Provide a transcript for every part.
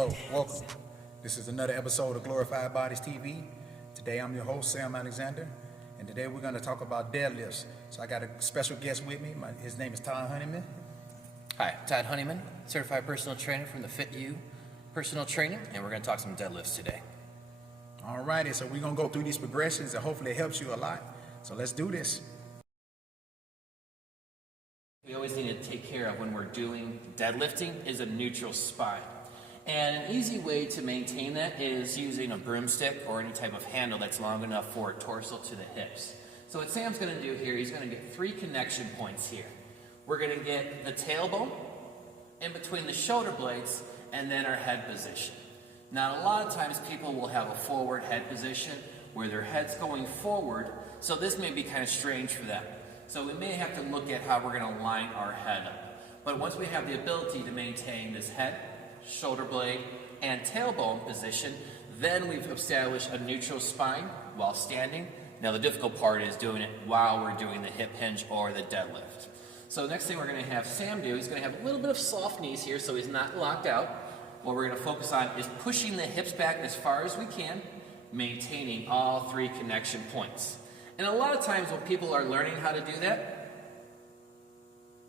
Hello, welcome. This is another episode of Glorified Bodies TV. Today I'm your host, Sam Alexander, and today we're going to talk about deadlifts. So I got a special guest with me. His name is Todd Honeymann. Hi, Todd Honeymann, certified personal trainer from the Fit You Personal Training, and we're going to talk some deadlifts today. Alrighty, so we're going to go through these progressions and hopefully it helps you a lot. So let's do this. We always need to take care of when we're doing deadlifting is a neutral spine. And an easy way to maintain that is using a broomstick or any type of handle that's long enough for torso to the hips. So what Sam's going to do here, he's going to get 3 connection points here. We're going to get the tailbone in between the shoulder blades and then our head position. Now a lot of times people will have a forward head position where their head's going forward, so this may be kind of strange for them. So we may have to look at how we're going to line our head up. But once we have the ability to maintain this head, shoulder blade, and tailbone position, then we've established a neutral spine while standing. Now the difficult part is doing it while we're doing the hip hinge or the deadlift. So next thing we're going to have Sam do, he's going to have a little bit of soft knees here so he's not locked out. What we're going to focus on is pushing the hips back as far as we can, maintaining all 3 connection points. And a lot of times when people are learning how to do that,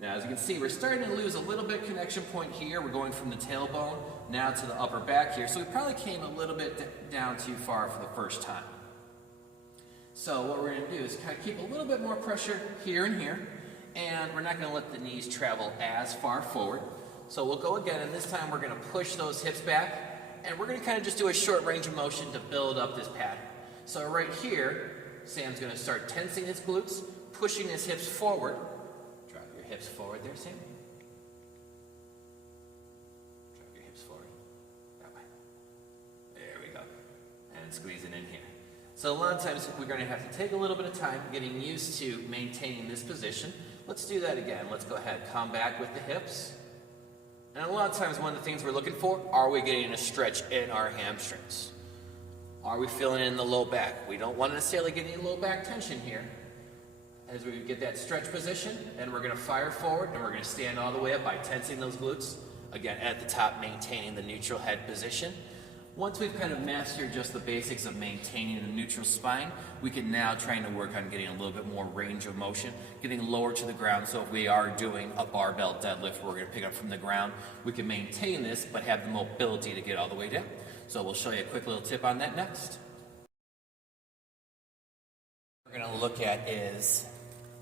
now as you can see, we're starting to lose a little bit connection point here. We're going from the tailbone now to the upper back here. So we probably came a little bit down too far for the first time. So what we're going to do is kind of keep a little bit more pressure here and here. And we're not going to let the knees travel as far forward. So we'll go again, and this time we're going to push those hips back. And we're going to kind of just do a short range of motion to build up this pattern. So right here, Sam's going to start tensing his glutes, pushing his hips forward. Drive your hips forward there, Sam. Drive your hips forward. That way. There we go. And squeezing in here. So a lot of times we're going to have to take a little bit of time getting used to maintaining this position. Let's do that again. Let's go ahead. Come back with the hips. And a lot of times one of the things we're looking for, are we getting a stretch in our hamstrings? Are we feeling it in the low back? We don't want to necessarily get any low back tension here. As we get that stretch position, and we're going to fire forward, and we're going to stand all the way up by tensing those glutes. Again, at the top, maintaining the neutral head position. Once we've kind of mastered just the basics of maintaining a neutral spine, we can now try to work on getting a little bit more range of motion, getting lower to the ground. So if we are doing a barbell deadlift where we're going to pick up from the ground, we can maintain this, but have the mobility to get all the way down. So we'll show you a quick little tip on that next. What we're going to look at is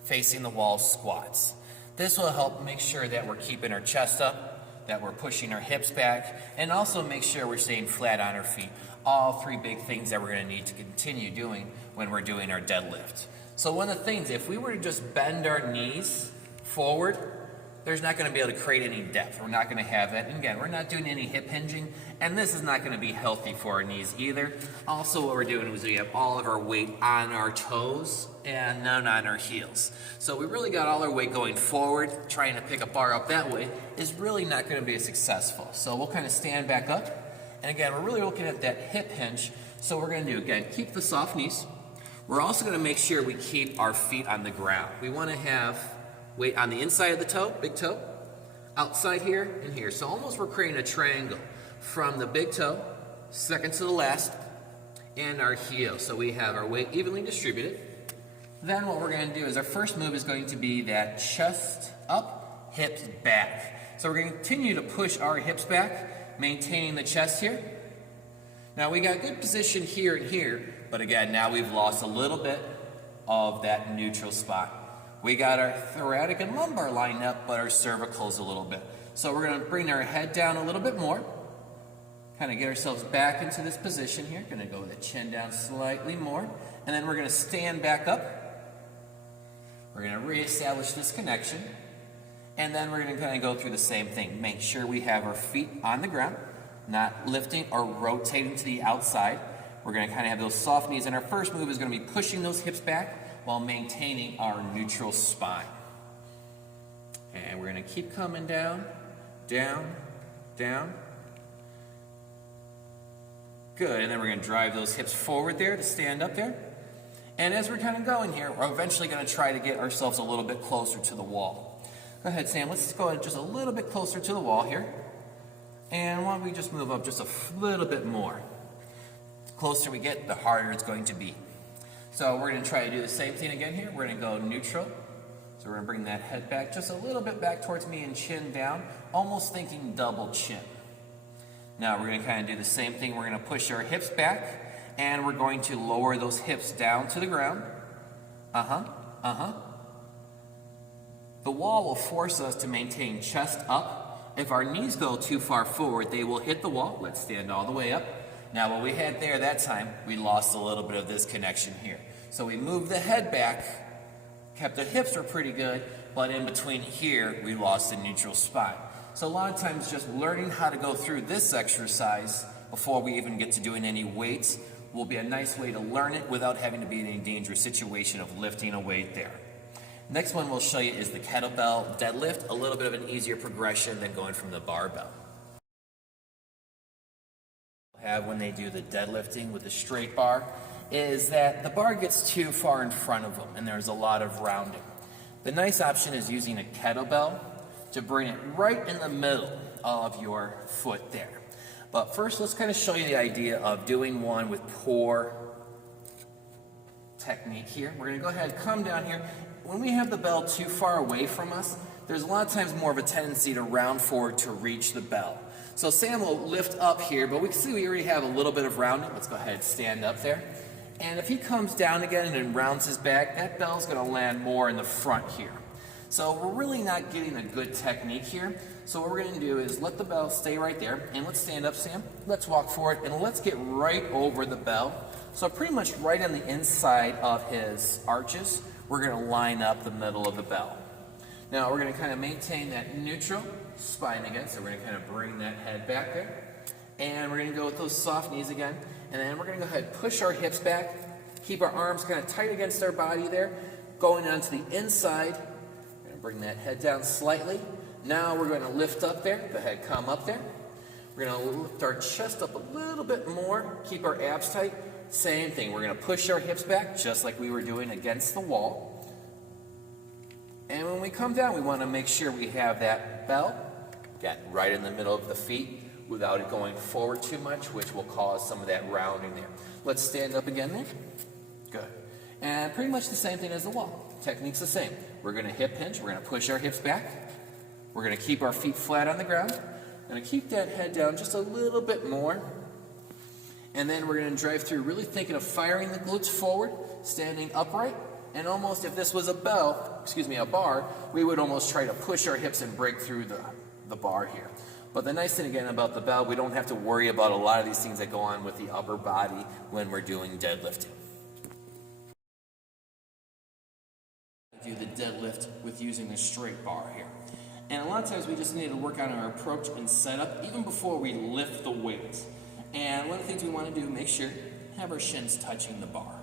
facing the wall squats. This will help make sure that we're keeping our chest up, that we're pushing our hips back, and also make sure we're staying flat on our feet. All 3 big things that we're going to need to continue doing when we're doing our deadlift. So one of the things, if we were to just bend our knees forward, there's not going to be able to create any depth. We're not going to have that. And again, we're not doing any hip hinging, and this is not going to be healthy for our knees either. Also, what we're doing is we have all of our weight on our toes and none on our heels. So we really got all our weight going forward. Trying to pick a bar up that way is really not going to be successful. So we'll kind of stand back up. And again, we're really looking at that hip hinge. So what we're going to do, again, keep the soft knees. We're also going to make sure we keep our feet on the ground. We want to have weight on the inside of the toe, big toe, outside here and here. So almost we're creating a triangle from the big toe, second to the last, and our heel. So we have our weight evenly distributed. Then what we're going to do is our first move is going to be that chest up, hips back. So we're going to continue to push our hips back, maintaining the chest here. Now we got good position here and here, but again, now we've lost a little bit of that neutral spot. We got our thoracic and lumbar lined up, but our cervicals a little bit. So we're going to bring our head down a little bit more. Kind of get ourselves back into this position here. Going to go with the chin down slightly more. And then we're going to stand back up. We're going to reestablish this connection. And then we're going to kind of go through the same thing. Make sure we have our feet on the ground, not lifting or rotating to the outside. We're going to kind of have those soft knees. And our first move is going to be pushing those hips back while maintaining our neutral spine. And we're going to keep coming down, down, down. Good, and then we're going to drive those hips forward there to stand up there. And as we're kind of going here, we're eventually going to try to get ourselves a little bit closer to the wall. Go ahead, Sam, let's go just a little bit closer to the wall here. And why don't we just move up just a little bit more. The closer we get, the harder it's going to be. So we're going to try to do the same thing again here. We're going to go neutral. So we're going to bring that head back just a little bit back towards me and chin down, almost thinking double chin. Now we're going to kind of do the same thing. We're going to push our hips back, and we're going to lower those hips down to the ground. The wall will force us to maintain chest up. If our knees go too far forward, they will hit the wall. Let's stand all the way up. Now what we had there that time, we lost a little bit of this connection here. So we moved the head back, kept the hips were pretty good, but in between here, we lost the neutral spine. So a lot of times just learning how to go through this exercise before we even get to doing any weights will be a nice way to learn it without having to be in a dangerous situation of lifting a weight there. Next one we'll show you is the kettlebell deadlift, a little bit of an easier progression than going from the barbell. Have when they do the deadlifting with the straight bar is that the bar gets too far in front of them and there's a lot of rounding. The nice option is using a kettlebell to bring it right in the middle of your foot there. But first let's kind of show you the idea of doing one with poor technique here. We're going to go ahead and come down here. When we have the bell too far away from us, there's a lot of times more of a tendency to round forward to reach the bell. So Sam will lift up here, but we can see we already have a little bit of rounding. Let's go ahead and stand up there. And if he comes down again and then rounds his back, that bell's going to land more in the front here. So we're really not getting a good technique here. So what we're going to do is let the bell stay right there. And let's stand up, Sam. Let's walk forward and let's get right over the bell. So pretty much right on the inside of his arches, we're going to line up the middle of the bell. Now we're going to kind of maintain that neutral spine again. So we're going to kind of bring that head back there. And we're going to go with those soft knees again. And then we're going to go ahead and push our hips back. Keep our arms kind of tight against our body there. Going down to the inside. We're going to bring that head down slightly. Now we're going to lift up there. The head come up there. We're going to lift our chest up a little bit more. Keep our abs tight. Same thing. We're going to push our hips back just like we were doing against the wall. And when we come down, we want to make sure we have that bell, again, right in the middle of the feet without it going forward too much, which will cause some of that rounding there. Let's stand up again there. Good. And pretty much the same thing as the wall. Technique's the same. We're going to hip hinge. We're going to push our hips back. We're going to keep our feet flat on the ground. We're going to keep that head down just a little bit more. And then we're going to drive through, really thinking of firing the glutes forward, standing upright. And almost, if this was a bar, we would almost try to push our hips and break through the bar here. But the nice thing again about the bell, we don't have to worry about a lot of these things that go on with the upper body when we're doing deadlifting. Do the deadlift with using a straight bar here. And a lot of times we just need to work on our approach and setup even before we lift the weights. And one of the things we want to do, make sure, have our shins touching the bar.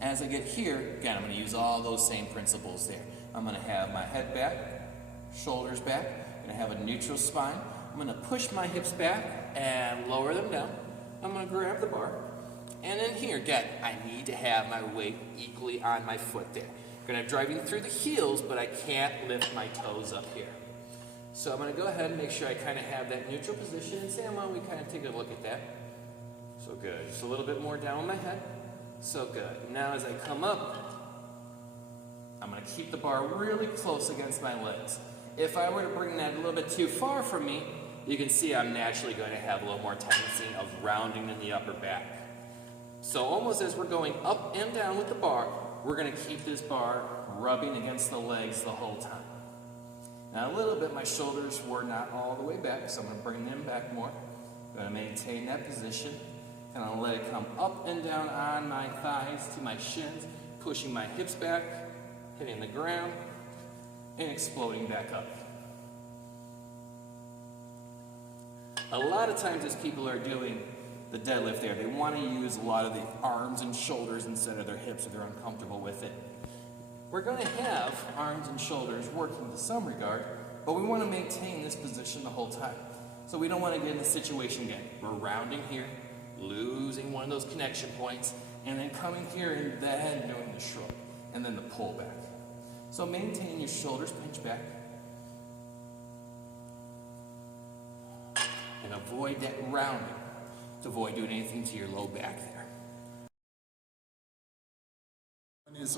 As I get here, again, I'm going to use all those same principles there. I'm going to have my head back, shoulders back. I'm going to have a neutral spine. I'm going to push my hips back and lower them down. I'm going to grab the bar. And then here, again, I need to have my weight equally on my foot there. I'm going to be driving through the heels, but I can't lift my toes up here. So I'm going to go ahead and make sure I kind of have that neutral position. And Sam, why don't we kind of take a look at that? So good. Just a little bit more down on my head. So good. Now as I come up, I'm going to keep the bar really close against my legs. If I were to bring that a little bit too far from me, you can see I'm naturally going to have a little more tendency of rounding in the upper back. So almost as we're going up and down with the bar, we're going to keep this bar rubbing against the legs the whole time. Now a little bit, my shoulders were not all the way back, so I'm going to bring them back more. I'm going to maintain that position. And I'll let it come up and down on my thighs to my shins, pushing my hips back, hitting the ground, and exploding back up. A lot of times as people are doing the deadlift there, they want to use a lot of the arms and shoulders instead of their hips if they're uncomfortable with it. We're going to have arms and shoulders working to some regard, but we want to maintain this position the whole time. So we don't want to get in the situation again. We're rounding here, losing one of those connection points, and then coming here and then doing the shrug, and then the pull back. So maintain your shoulders pinch back. And and avoid that rounding to avoid doing anything to your low back there.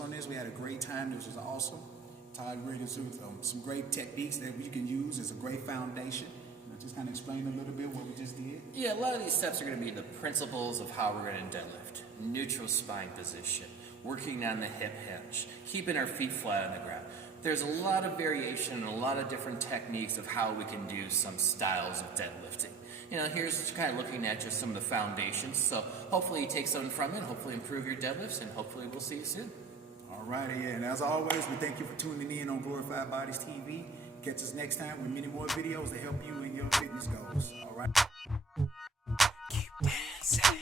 On this, we had a great time. This was awesome. Todd really some great techniques that we can use as a great foundation. Just kind of explain a little bit what we just did. Yeah, a lot of these steps are going to be the principles of how we're going to deadlift. Neutral spine position, working on the hip hinge, keeping our feet flat on the ground. There's a lot of variation and a lot of different techniques of how we can do some styles of deadlifting. You know, here's kind of looking at just some of the foundations. So hopefully you take something from it, hopefully improve your deadlifts, and hopefully we'll see you soon. All righty, and as always, we thank you for tuning in on Glorified Bodies TV. Catch us next time with many more videos to help you in your fitness goals. All right. Keep dancing.